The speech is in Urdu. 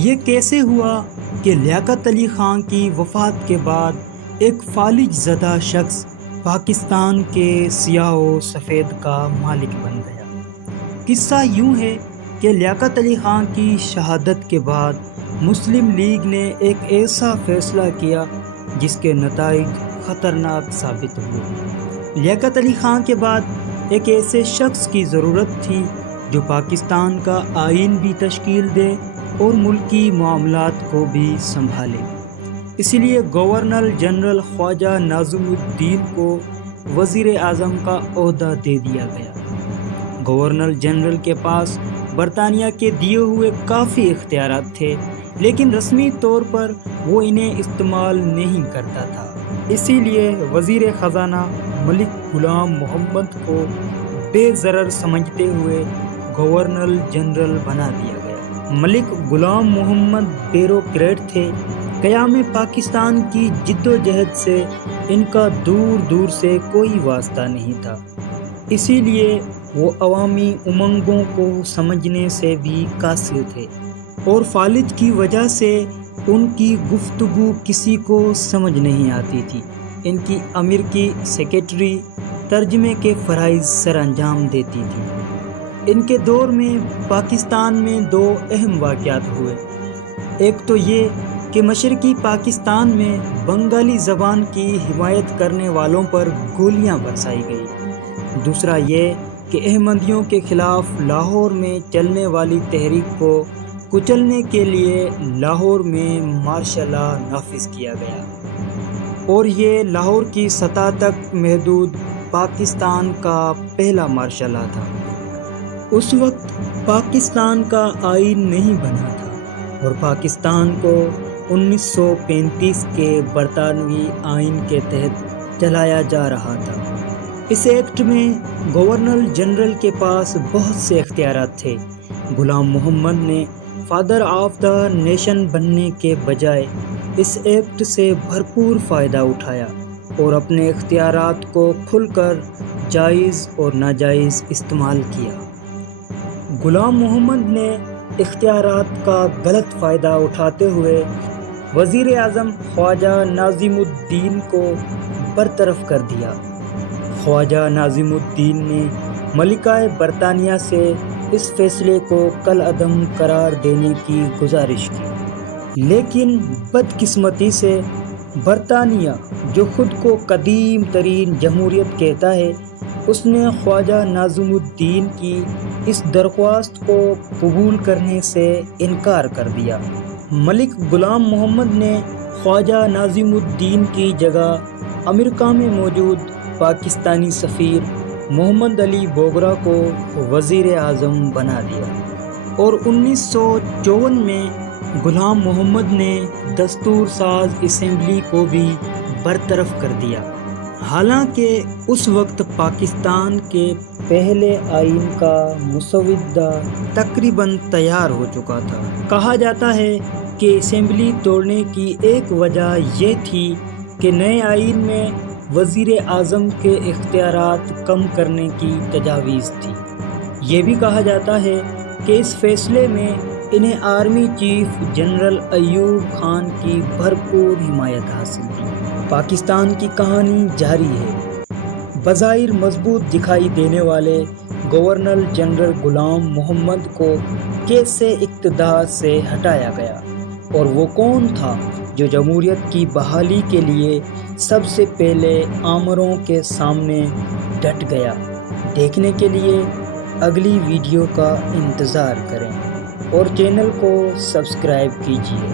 یہ کیسے ہوا کہ لیاقت علی خان کی وفات کے بعد ایک فالج زدہ شخص پاکستان کے سیاہ و سفید کا مالک بن گیا؟ قصہ یوں ہے کہ لیاقت علی خان کی شہادت کے بعد مسلم لیگ نے ایک ایسا فیصلہ کیا جس کے نتائج خطرناک ثابت ہوئے۔ لیاقت علی خان کے بعد ایک ایسے شخص کی ضرورت تھی جو پاکستان کا آئین بھی تشکیل دے اور ملکی معاملات کو بھی سنبھالے۔ اسی لیے گورنر جنرل خواجہ ناظم الدین کو وزیر اعظم کا عہدہ دے دیا گیا۔ گورنر جنرل کے پاس برطانیہ کے دیے ہوئے کافی اختیارات تھے، لیکن رسمی طور پر وہ انہیں استعمال نہیں کرتا تھا۔ اسی لیے وزیر خزانہ ملک غلام محمد کو بے ضرر سمجھتے ہوئے گورنر جنرل بنا دیا گیا۔ ملک غلام محمد بیوروکریٹ تھے۔ قیام پاکستان کی جد و جہد سے ان کا دور دور سے کوئی واسطہ نہیں تھا، اسی لیے وہ عوامی امنگوں کو سمجھنے سے بھی قاصر تھے، اور فالج کی وجہ سے ان کی گفتگو کسی کو سمجھ نہیں آتی تھی۔ ان کی امریکی سیکرٹری ترجمے کے فرائض سر انجام دیتی تھی۔ ان کے دور میں پاکستان میں دو اہم واقعات ہوئے۔ ایک تو یہ کہ مشرقی پاکستان میں بنگالی زبان کی حمایت کرنے والوں پر گولیاں برسائی گئی۔ دوسرا یہ کہ احمدیوں کے خلاف لاہور میں چلنے والی تحریک کو کچلنے کے لیے لاہور میں مارشل لا نافذ کیا گیا، اور یہ لاہور کی سطح تک محدود پاکستان کا پہلا مارشل لا تھا۔ اس وقت پاکستان کا آئین نہیں بنا تھا اور پاکستان کو 1935 کے برطانوی آئین کے تحت چلایا جا رہا تھا۔ اس ایکٹ میں گورنر جنرل کے پاس بہت سے اختیارات تھے۔ غلام محمد نے فادر آف دا نیشن بننے کے بجائے اس ایکٹ سے بھرپور فائدہ اٹھایا اور اپنے اختیارات کو کھل کر جائز اور ناجائز استعمال کیا۔ غلام محمد نے اختیارات کا غلط فائدہ اٹھاتے ہوئے وزیر اعظم خواجہ ناظم الدین کو برطرف کر دیا۔ خواجہ ناظم الدین نے ملکہ برطانیہ سے اس فیصلے کو کالعدم قرار دینے کی گزارش کی، لیکن بدقسمتی سے برطانیہ، جو خود کو قدیم ترین جمہوریت کہتا ہے، اس نے خواجہ ناظم الدین کی اس درخواست کو قبول کرنے سے انکار کر دیا۔ ملک غلام محمد نے خواجہ ناظم الدین کی جگہ امریکہ میں موجود پاکستانی سفیر محمد علی بوگرا کو وزیر اعظم بنا دیا، اور 1954 میں غلام محمد نے دستور ساز اسمبلی کو بھی برطرف کر دیا۔ حالانکہ اس وقت پاکستان کے پہلے آئین کا مسودہ تقریباً تیار ہو چکا تھا۔ کہا جاتا ہے کہ اسمبلی توڑنے کی ایک وجہ یہ تھی کہ نئے آئین میں وزیر اعظم کے اختیارات کم کرنے کی تجاویز تھی۔ یہ بھی کہا جاتا ہے کہ اس فیصلے میں انہیں army chief general Ayub Khan کی بھرپور حمایت حاصل تھی۔ پاکستان کی کہانی جاری ہے۔ بظاہر مضبوط دکھائی دینے والے گورنر جنرل غلام محمد کو کیسے اقتدار سے ہٹایا گیا، اور وہ کون تھا جو جمہوریت کی بحالی کے لیے سب سے پہلے آمروں کے سامنے ڈٹ گیا؟ دیکھنے کے لیے اگلی ویڈیو کا انتظار کریں اور چینل کو سبسکرائب کیجیے۔